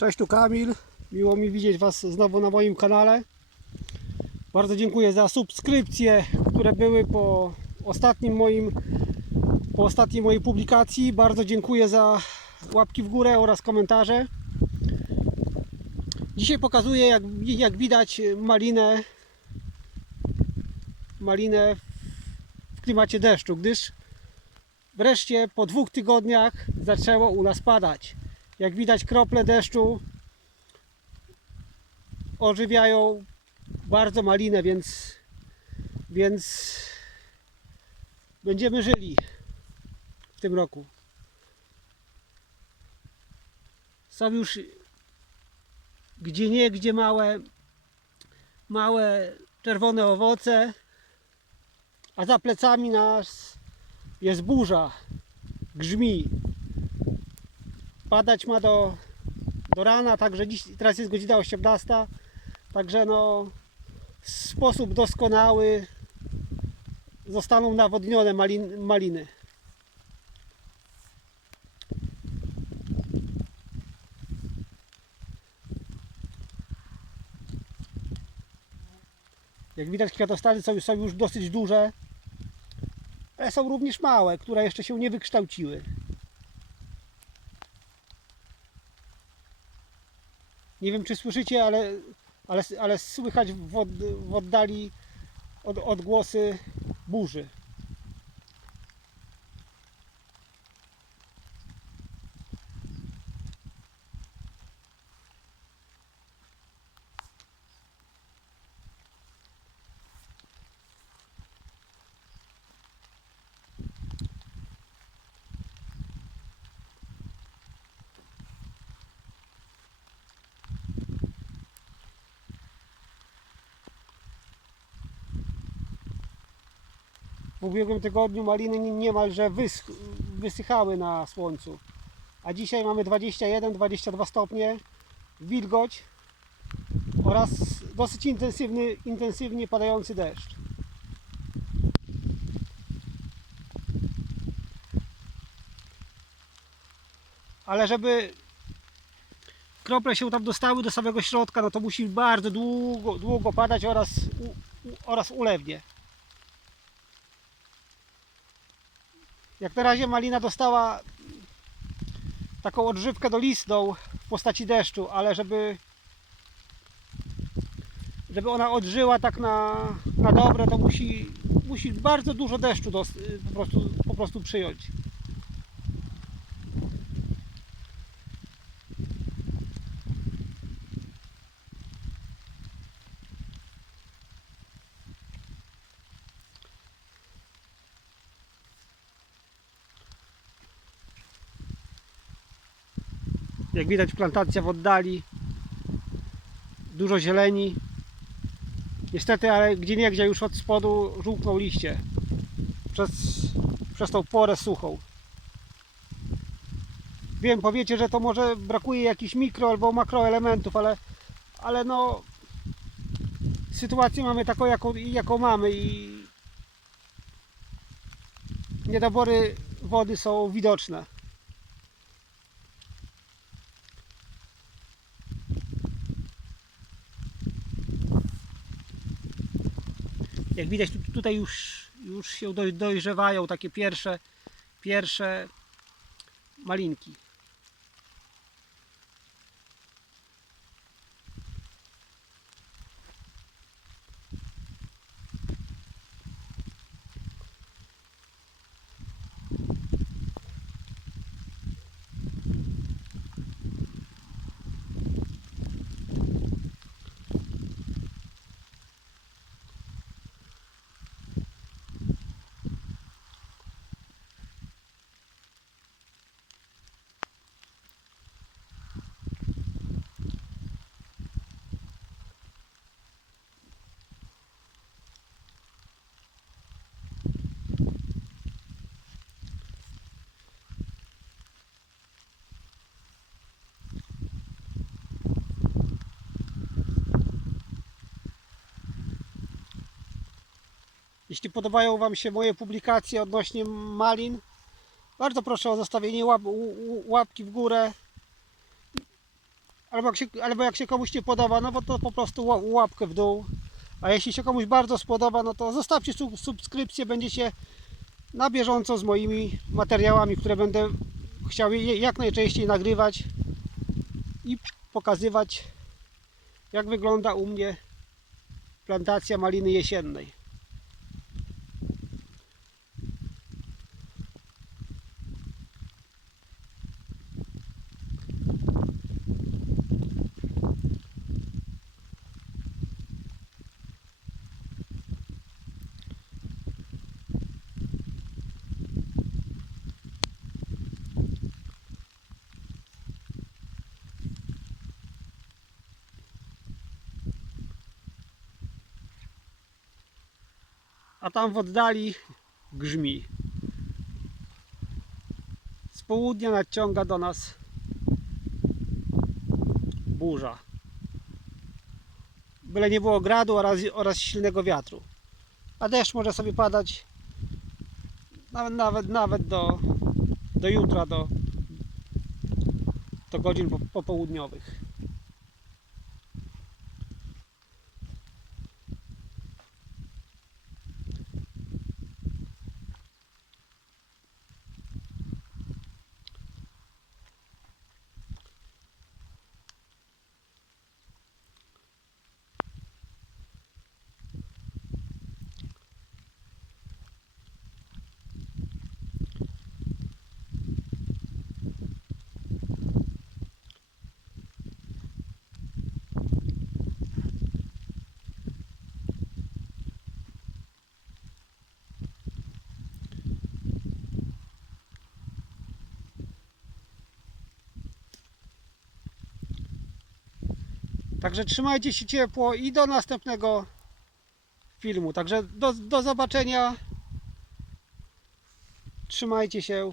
Cześć, tu Kamil. Miło mi widzieć Was znowu na moim kanale. Bardzo dziękuję za subskrypcje, które były po ostatnim moim po ostatniej mojej publikacji. Bardzo dziękuję za łapki w górę oraz komentarze. Dzisiaj pokazuję jak, jak widać malinę malinę w klimacie deszczu, gdyż wreszcie po dwóch tygodniach zaczęło u nas padać. Jak widać krople deszczu ożywiają bardzo malinę, więc, więc będziemy żyli w tym roku. Są już gdzie nie, gdzie małe, małe czerwone owoce, a za plecami nas jest burza, grzmi. Padać ma do, do rana, także dziś, teraz jest godzina 18, także no w sposób doskonały zostaną nawodnione malin, maliny. Jak widać kwiatostany są, są już dosyć duże, ale są również małe, które jeszcze się nie wykształciły. Nie wiem czy słyszycie, ale, ale, ale słychać w, od, w oddali od, odgłosy burzy. W ubiegłym tygodniu maliny nie- niemalże wysch, wysychały na słońcu. A dzisiaj mamy 21-22 stopnie, wilgoć oraz dosyć intensywny, intensywnie padający deszcz. Ale żeby krople się tam dostały do samego środka, no to musi bardzo długo, długo padać oraz, u, oraz ulewnie. Jak na razie malina dostała taką odżywkę do listą w postaci deszczu, ale żeby żeby ona odżyła tak na, na dobre, to musi, musi bardzo dużo deszczu po, prostu, po prostu przyjąć. Jak widać plantacja w oddali. Dużo zieleni. Niestety, ale gdzie nie gdzie już od spodu żółkną liście. Przez, przez tą porę suchą. Wiem, powiecie, że to może brakuje jakichś mikro albo makroelementów, ale, ale no sytuację mamy taką, jaką, jaką mamy i niedobory wody są widoczne. Jak widać tu- tutaj już, już się doj- dojrzewają takie pierwsze, pierwsze malinki. Jeśli podobają Wam się moje publikacje odnośnie malin, bardzo proszę o zostawienie łap, łapki w górę albo jak, się, albo jak się komuś nie podoba, no to po prostu ła- łapkę w dół. A jeśli się komuś bardzo spodoba, no to zostawcie sub- subskrypcję, będziecie na bieżąco z moimi materiałami, które będę chciał jak najczęściej nagrywać i pokazywać, jak wygląda u mnie plantacja maliny jesiennej. A tam w oddali grzmi. Z południa nadciąga do nas burza. Byle nie było gradu oraz, oraz silnego wiatru. A deszcz może sobie padać nawet, nawet, nawet do, do jutra, do, do godzin po- popołudniowych. Także trzymajcie się ciepło i do następnego filmu. Także do, do zobaczenia. Trzymajcie się.